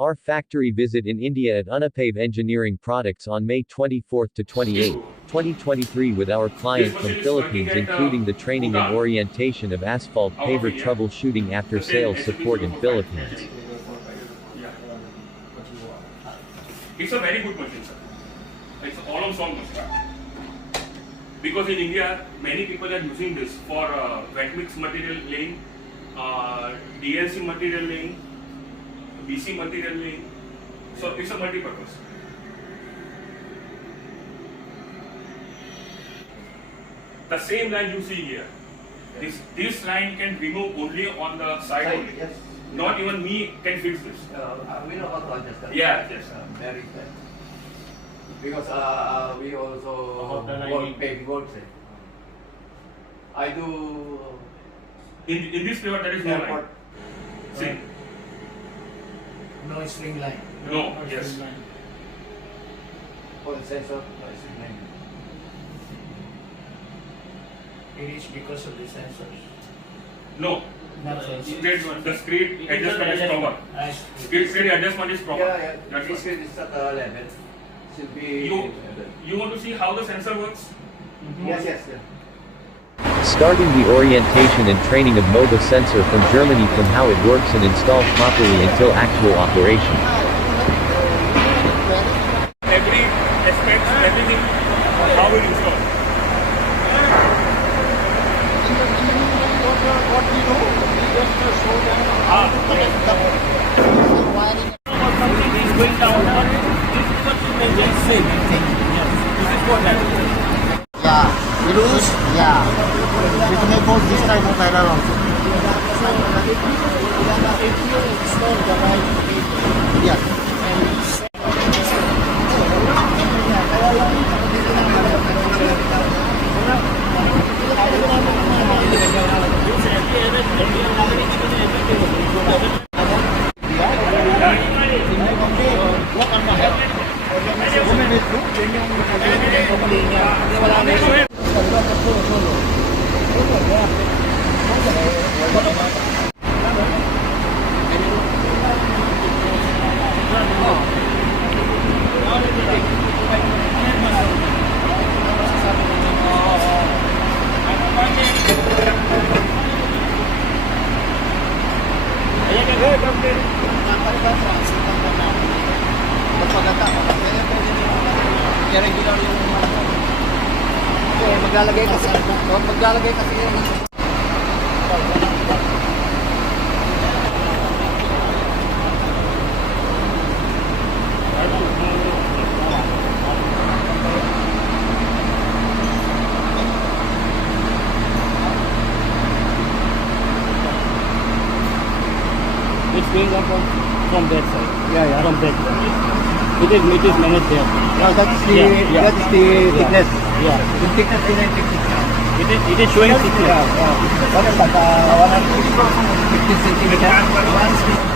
Our factory visit in India at Unipave Engineering Products on May 24 to 28, 2023 with our client from Philippines, including the training and orientation of Asphalt Paver troubleshooting after sales support in Philippines. It's a very good machine, sir. It's an all-on-song machine. Because in India, many people are using this for wet mix material laying, DLC material laying, BC material laying. So it's a multi-purpose. The same line you see here. This line can remove only on the side only. Yes. Not even me can fix this. We know how to adjust that. Yeah, yes. Very fast. Because we also work paving works. I do In this paper there is no line. airport. See? No string line. No, string yes. line. For the sensor, no, it's name. It is because of the sensors. No. Not sensors. The screen adjustment is proper. Screen adjustment is proper. Yeah. That's This right. screen is at a level. Should be. You want to see how the sensor works? Yes. Starting the orientation and training of MOBA sensor from Germany, from how it works and installed properly until actual operation. Every aspect, everything, how it installed. What we do, we just show them wiring. Something is going down. This is what you may just say. This is what happens. Yeah, we lose. Yeah, we can make all this type of error also. If you install the right people, yeah. Maglalagay kasi yun. It's going up from that side. Yeah. From that side. It is managed there. That's the Yeah. that's the thickness. Yeah. The thickness is 96. It is showing thickness. What is that? 150 centimeters.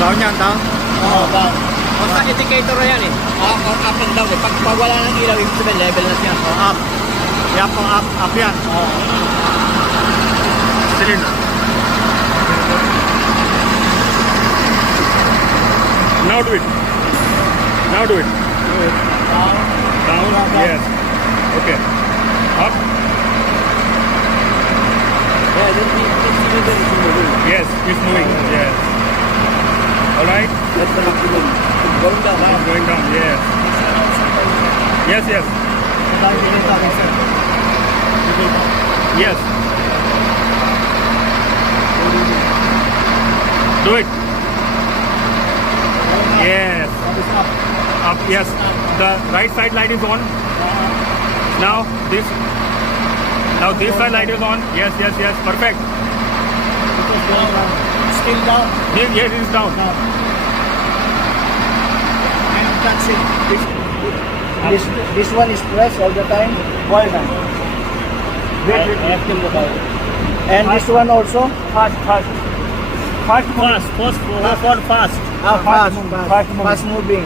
Down yan, down? Oo, down. Basta indicator na yan eh. Up and down eh. Pag wala ng ilaw, ibig sabihin level na siya. Up. Yan po, up yan. Silin. Now do it. Now do it. Down. Yes. Okay. Up. Yeah, this cylinder is moving. Yes, it's moving. Yes. All right. That's the maximum. It's going down. It's going down. Yes. Yes. Yes. Do it. Yes. Up. Yes. The right side light is on. Now this. Now this side light is on. Yes. Perfect. Still down. Yes, it is down. And that's it. This one is pressed all the time. Why not? Wait. And this one also? Fast moving.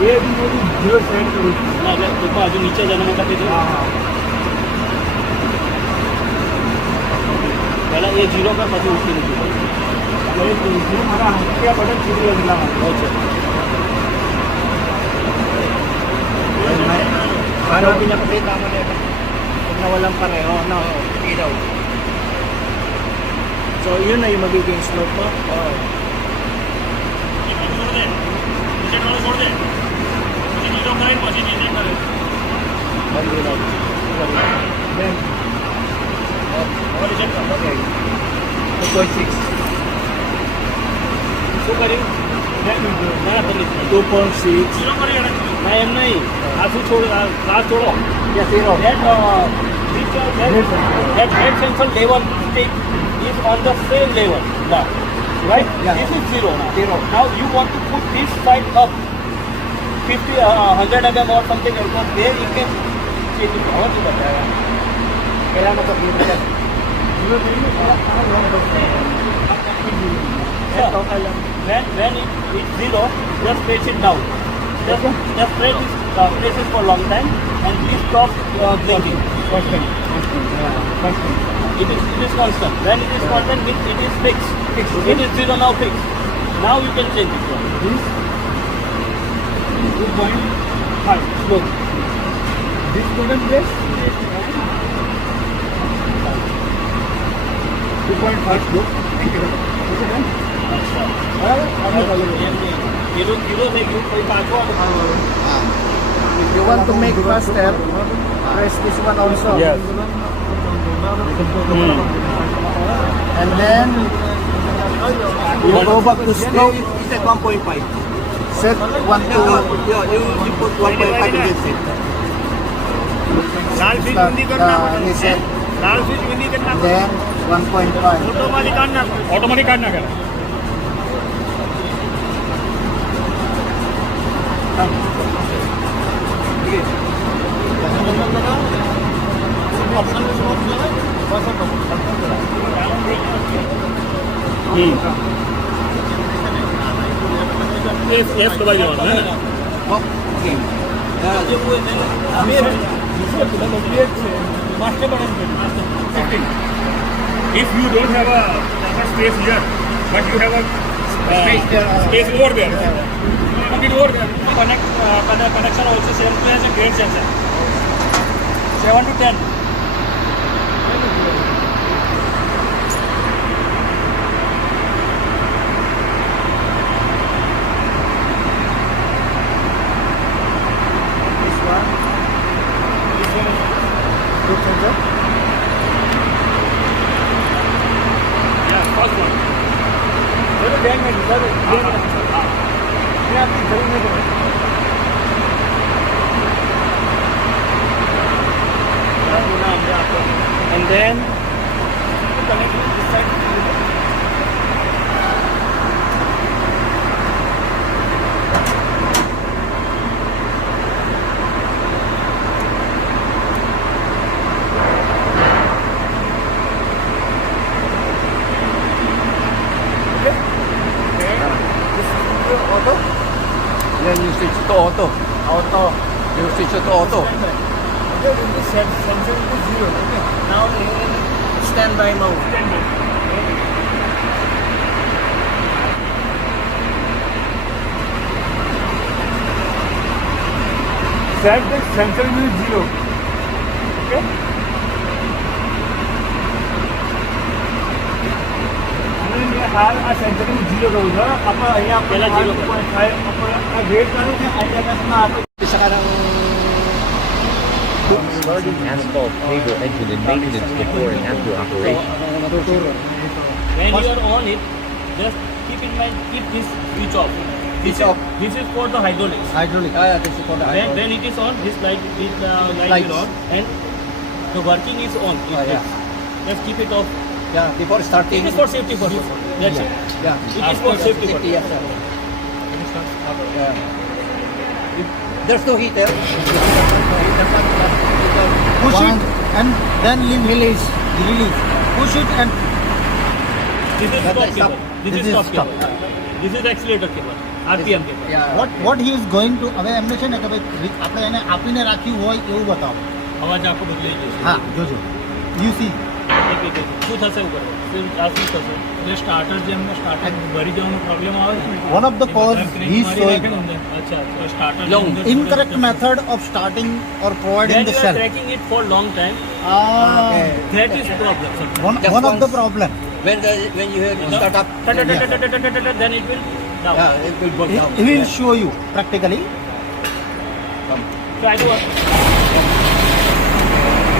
ये भी वो zero set करो ना देखो आज नीचे जाने का पेज पहला ये जीरो का પછી ऊपर नीचे ये जीरो हमारा क्या बटन सीधी अगला अच्छा Ano pinapakita mo nito? Kung nawalan pareho, no, ilaw. So, yun na yung magiging slope mo? Oo. छोड़ दे પછી જીરો કરે પછી નીચે કરે Then, और रिजेक्ट कर okay. 2.6. શું કર્યું ના બદલી 2.6. जीरो કરી એને ના એમ નહીં આ શું છોડો આ છોડો Yeah, zero. that sensor level stick is on the same level now, right? Yeah. This is zero now. Zero. Now you want to put this side up 50 100 mm or something like that. There you can change it. How to बताया Kailangan ko dito yan. When it's zero, just press it down. Just press it for a long time and please stop blinking. Constant. It is constant. When it is constant, it is fixed. It is zero now fixed. Now you can change it. This 2.5 slope. This button press 2.5 slope. Thank you. Okay, done? If you want to make faster, press this one also. Yes. And then you go back to slope. Set 1.5. Set 1 to You put 1.5 against it. Lal switch बंदी करना reset. लाल switch बंदी करना Then 1.5. Automatic काटना कर F दबाई दो है ना Okay. If you don't have a proper space here, but you have a space over there, put it over there. connection also same to as a grade sensor 7 to 10. Yeah, first one. And then Then you switch to auto. Auto. You switch to auto. This sensor is 0. Okay. Now in standby mode. set the sensor is 0. Okay. આ sensor 0 કહું છું આપણે અહીંયા પહેલા 0.5 આપણે આ grade કરું છે અહીંયા આપણે Isa ka ng Regarding asphalt paver engine and maintenance before and after operation. When you are on it, just keep in mind, keep this switch off. This is for the hydraulics. Hydraulic. This is for the hydraulic. When it is on, this light will on, and the working is on. Just keep it off. Yeah, before starting. It is for safety purpose. That's it. Yeah. It is for safety purpose. Yes, sir. If there's no heater. Push it and then release. Push it and This is stop stop. cable. This is stop cable. This is accelerator cable. RPM cable. yeah. what he is going to હવે એમને છે ને કે ભાઈ આપણે એને આપીને રાખ્યું હોય એવું બતાવો. અવાજ આખો બદલાઈ જશે. હા જોજો યુ સી શું થશે ઉપર શું થશે એટલે સ્ટાર્ટર જે એમને સ્ટાર્ટર ભરી જવાનો પ્રોબ્લેમ આવે છે one of the cause he is showing અચ્છા starter incorrect method of starting or providing when the you are shell. tracking it for long time Okay. that is problem sir. One of the problem. When you hear it start up, Then it will down. yeah, it will go down. He will show you practically. Try to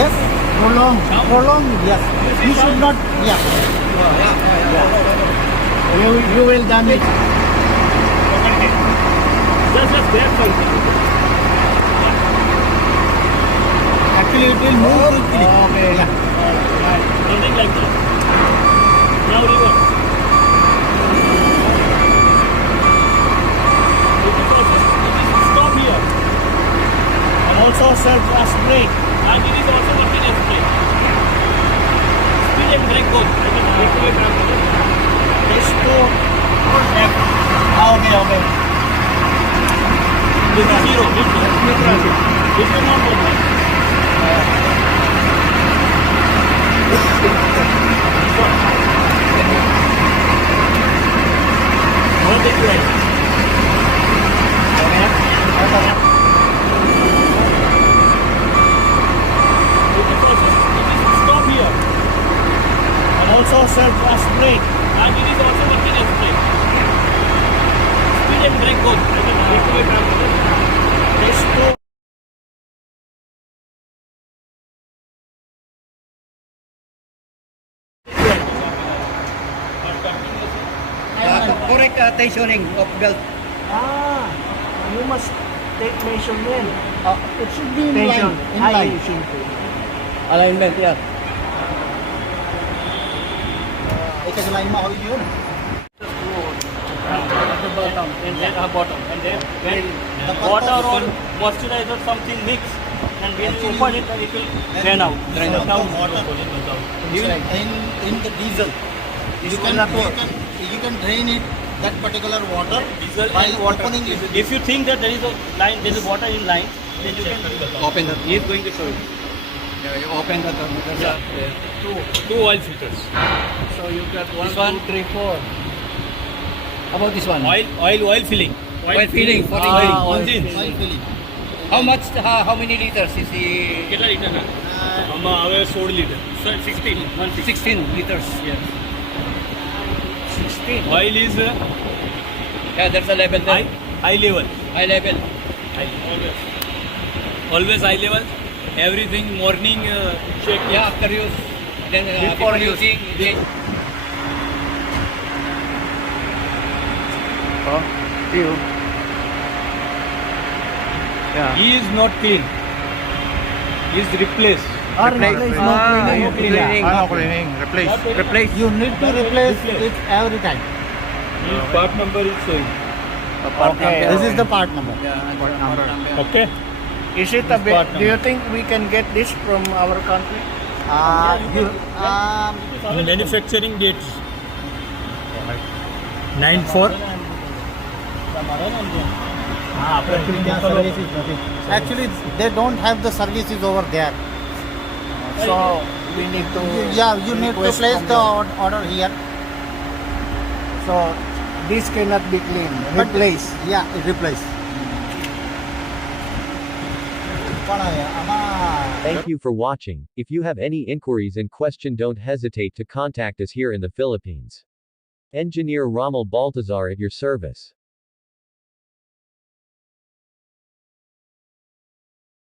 Yes, prolong, yes. You should not, yeah. You will damage. just grab something. Actually, it will move quickly. Okay. Yeah. Something like that. Now reverse. It is stop here. And also self brake. And it is also working as brake. Speed and brake both. I can activate and This to left. Okay. this is zero. This is not movement. Hold it right. Stop here. And also self brake. And it is also working as brake. Speed and brake both. I can activate and This to Correct tensioning of belt. You must take measurement. It should be in line. Alignment, yeah. એક જ લાઈનમાં હોવી જોઈએ ને. the bottom and then when the water or moisturizer something mix and when you open it it will drain out. In the diesel, you can drain it, that particular water Diesel by and water. opening it. If you think that there is a line, there is water in line, then you can Open the. He is going to show you. Yeah, you open the. Two oil filters. So you got 1, 2, 3, 4. How about this one? Oil filling. Oil filling for engine. Oil filling. How much? How many liters is the? કેટલા litre ના આમાં આવે 16 litre 16 16 liters. yes 16. oil is Yeah, there's a level there. high level High level. always high level everything morning check Yeah, after use. Then Before before using. Yeah. he is not clean he is replaced Replace. You need to replace it every time. his part number is showing Okay. This is the part number. Part number. okay Is it a bit, do you think we can get this from our country? manufacturing date 9/4 Actually, they don't have the services over there. So we need to. Yeah, you need to request place from the them. order here. So this cannot be clean. But- Replace. Yeah, replace. Thank you for watching. If you have any inquiries and question, don't hesitate to contact us here in the Philippines. Engineer Rommel Baltazar at your service.